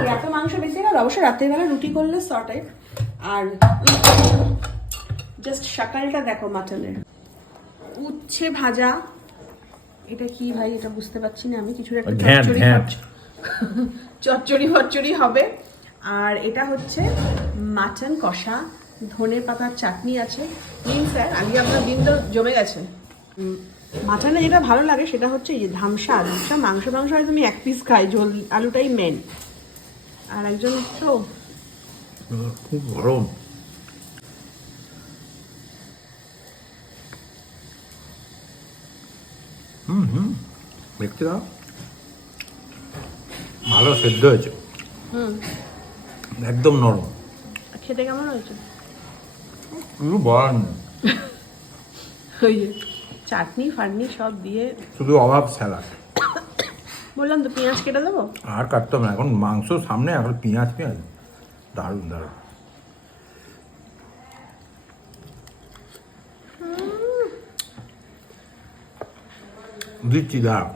এই এত মাংস বেঁচে গেল, অবশ্য রাত্রেবেলা রুটি করলে সর্টেড। আর জাস্ট সকালটা দেখো মাটনের উচ্ছে ভাজা। এটা কি ভাই, এটা বুঝতে পারছি না আমি। কিছু একটা চচ্চড়ি ফচ্চড়ি হবে। আর এটা হচ্ছে মাটন কষা, ধনে পাতার চাটনি আছে। দিন স্যার, আজকে আপনার দিন তো জমে গেছে। মাটনে যেটা ভালো লাগে সেটা হচ্ছে এই যে ধামসা আলুটা। মাংস হয়তো আমি এক পিস খাই, ঝোল আলুটাই মেন। আর একজন তো খুব গরম। দেখতে দাও, ভালো সেদ্ধ হয়েছে, একদম নরম। খেতে কেমন হয়েছে? কিছু বলার নেই, ওই যে চাটনি ফাটনি সব দিয়ে, শুধু অভাব স্যালাড। বললাম তো পেঁয়াজ কেটে দেবো। আর কাটতে হবে না, এখন মাংস সামনে, এখন পেঁয়াজ দারুণ দারুণ। দিচ্ছি দাঁড়া।